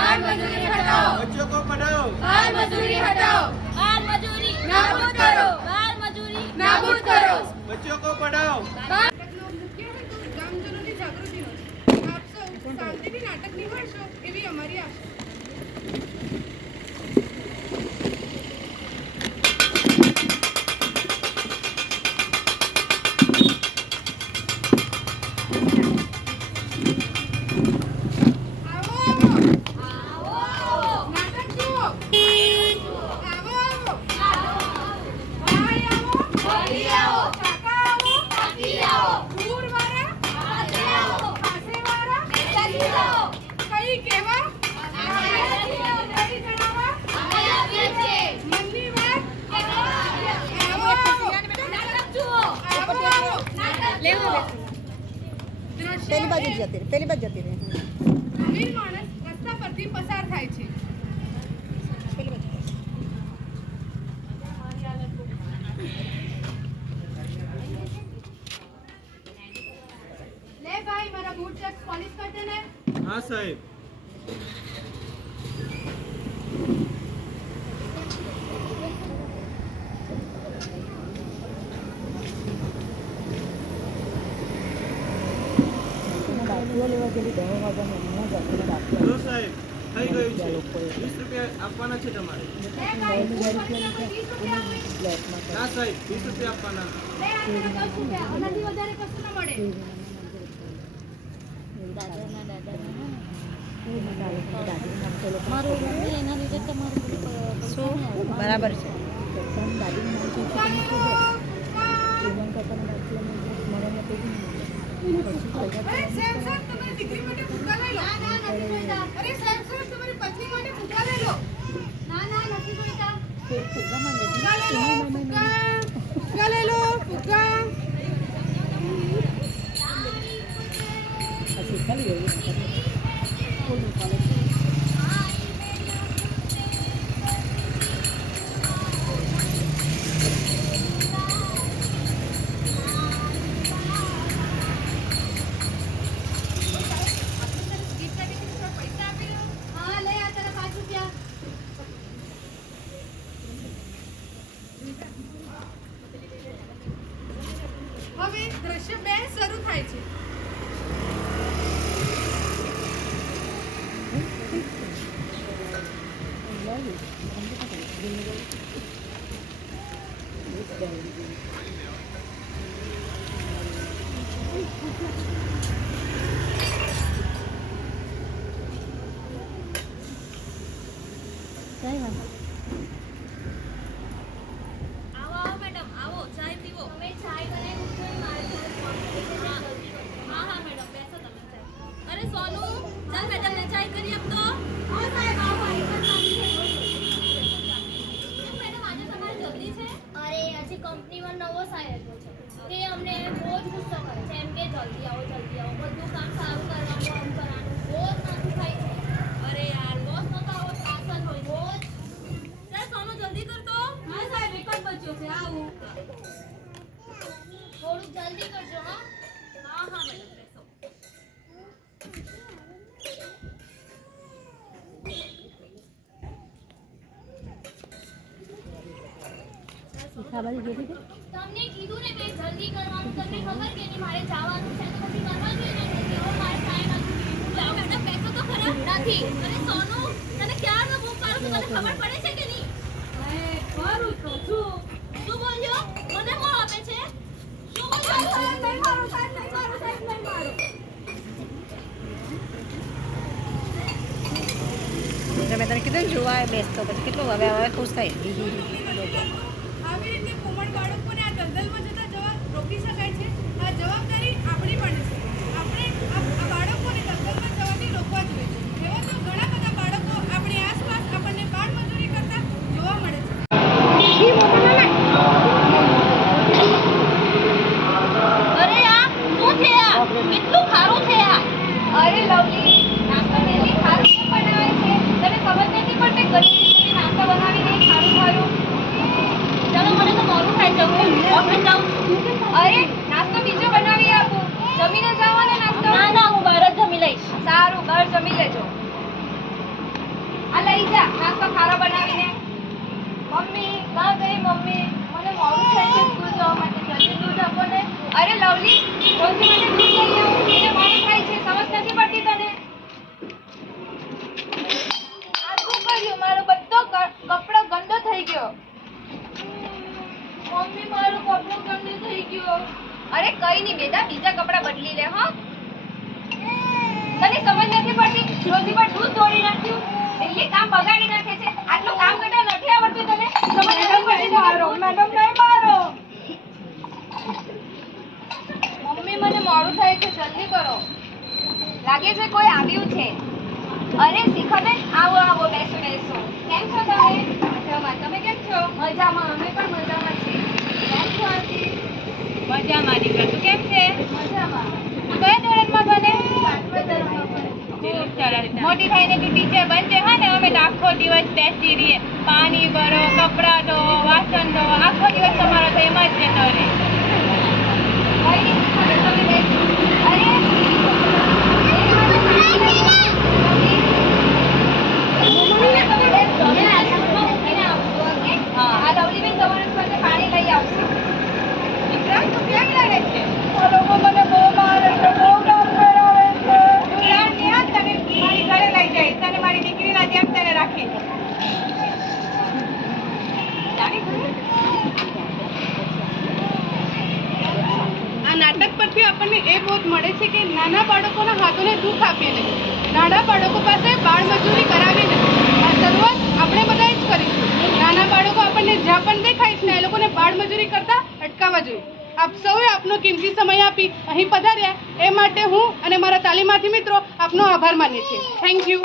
बाल मजदूरी हटाओ, बच्चों को पढ़ाओ, बाल मजदूरी हटाओ, बाल मजदूरी नाबूद करो, बाल मजदूरी नाबूद करो, बच्चों को पढ़ाओ। ગામજનોની જાગૃતિનો આપ સૌ શાંતિથી નાટક નિહાળશો એવી અમારી આશા. પેલી બાજુ જતી રહે. અમીર માણસ રસ્તા પરથી પસાર થાય છે. લે ભાઈ મારા બૂટ ચેક પોલિશ કર દે ને. हाँ साहब. લો સાહેબ, થઈ ગયું છે. 20 રૂપિયા આપવાના છે તમારે. લે ભાઈ બૂટ પકડીને કોઈ 20 રૂપિયા આપે. ના સાહેબ, 20 રૂપિયા આપવાના. લે આ 10 રૂપિયા આનાથી વધારે કશું ના મળે. બરાબર છે. અરે સાહેબ સાહેબ તમારી દીકરી માટે ફૂગા લઈ લો. ના ના નથી જોઈતા. અરે સાહેબ સાહેબ તમારી પત્ની માટે ફૂગા લઈ લો. ના ના નથી જોઈતા. ફૂગા લઈ લો. ફૂગા લઈ લો. ફૂગા. હા લે આ તારા 5 રૂપિયા. હવે દ્રશ્ય 2 શરૂ થાય છે. આવો આવો મેડમ આવો ચાય પીવો. તમે ચાય બનાવી મૂકો મારે હા હા મેડમ બેસો તમે ચાય. અરે સોનુ ચાલ મેડમને ચાય કરી આપતો. હા સાહેબ આવો મેડમ આજે તમારે જલ્દી છે. અરે આજે કંપનીમાં નવો સાહેબ આવ્યો છે તે અમને બહુ જ ગુસ્સો કરે છે એમ કે જલ્દી આવો બધું કામ સારું કરવાનું આમ કરવાનું બહુ જ માથું ખાય છે. અરે યાર બોસ નો તો આવો ત્રાસ જ હોય બહુ જ ચાલ સોનુ જલ્દી કરતો. હા સાહેબ એક જ બચ્યો છે આવું. થોડુંક જલ્દી કરજો હા. હા હા મેડમ બેસો. તમને કીધું ને મેં જલ્દી કરવાનું તમને ખબર કે નહીં મારે જવાનું છે તો પછી કરવા જોઈએ ને કેવો મારે ટાઈમ નથી. ચાલ મેડમ બેસો તો ખરા. નથી અરે સોનુ તને ક્યારનો બુક કરું છું તને ખબર પડે છે કે નહીં? અરે કરું તો છું. શું બોલ્યો? મને મોં આપે છે? શું બોલ્યો? સાહેબ નહીં મારો સાહેબ નહીં મારો સાહેબ નહીં મારો. મેં તને કીધું ને જોવા બેસતો પછી કેટલું હવે ખુશ થાય. આવી રીતે કોમળ બાળકોને આ દલદલમાં જતા જવા રોકી શકાય છે. આ જવાબદારી આપણી પણ છે. આપણે આ બાળકોને દલદલમાં જવાથી રોકવા જોઈએ. એવા તો ઘણા બધા બાળકો આપણી આસપાસ આપણને બાળ મજૂરી કરતા જોવા મળે છે. અરે આ શું છે આ? કેટલું ખારું છે આ? અરે લવલી નાસ્તો ડેલી ખારું બનાવે છે તને ખબર નથી પડતી ગરીબ દીકરી નાસ્તો બનાવીને ખારું ખારું ખારા બનાવીને. મમ્મી કાં ગઈ મમ્મી? મને મોડું થાય છે સ્કૂલ જવા માટે, જલ્દી દૂધ આપો ને. અરે લવલી, રોજી મને દૂધ લઈ આવો, એને મોડું થાય છે, સમજ નથી પડતી તને? આ શું કર્યું? મારો બધો કપડો ગંદો થઈ ગયો. મમ્મી મારો કપડો ગંદો થઈ ગયો. અરે કઈ નહીં બેટા, બીજા કપડા બદલી લે હો. તને સમજ નથી પડતી? રોજી પર દૂધ તોડી નાખ્યું, દિલ્હી કામ બગાડી નાખે છે. આટલું કામ કરતા નથી આવડતું તને? સમજ નથી પડતી? મારો મેડમ નહીં મારો. મમ્મી મને મોડું થાય છે, જલ્દી કરો. લાગે છે કોઈ આવ્યું છે. અરે શિખાબેન, આવો આવો, બેસો બેસો. કેમ છો તમે? મજામાં. તમે કેમ છો? મજામાં. અમે પણ મજામાં છીએ. કેમ છો આંટી? મજામાં. દીકરા તું કેમ છે? મજામાં. કયા ધોરણમાં ભણે? 8મા ધોરણમાં ભણે. ખૂબ સરસ. મોટી થઈને તું ટીચર બનજે. હા ને, અમે તો આખો દિવસ બેસી રહીએ, પાણી ભરો, કપડાં ધો, વાસણ ધો, આખો દિવસ તમારો તો એમ જ જતો રહે. કઈ નહીં શિખાબેન, તમે બેસો. અરે પાણી લઈ આવશે. દીકરા તું કેમ લડે છે? લોકો મને બહુ મારે છે, બહુ કામ કરાવે છે. તું લડ નહીં, તને મારી ઘરે લઈ જઈશ, તને મારી દીકરીના જેમ તને રાખીશ. આ નાટક પરથી આપણને એ બોધ મળે છે કે નાના બાળકોના હાથોને દુઃખ આપીએ નહીં, નાના બાળકો પાસે બાળમજૂરી કરાવી નહીં. આ શરૂઆત આપણે બધા જ કરીશું. નાના બાળકો આપણને જ્યાં પણ દેખાય છે ને એ લોકોને બાળમજૂરી કરતા અટકાવવા જોઈએ. આપ સૌએ આપનો કિંમતી સમય આપી અહીં પધાર્યા એ માટે હું અને મારા તાલીમાર્થી મિત્રો આપનો આભાર માનીએ છીએ. Thank you.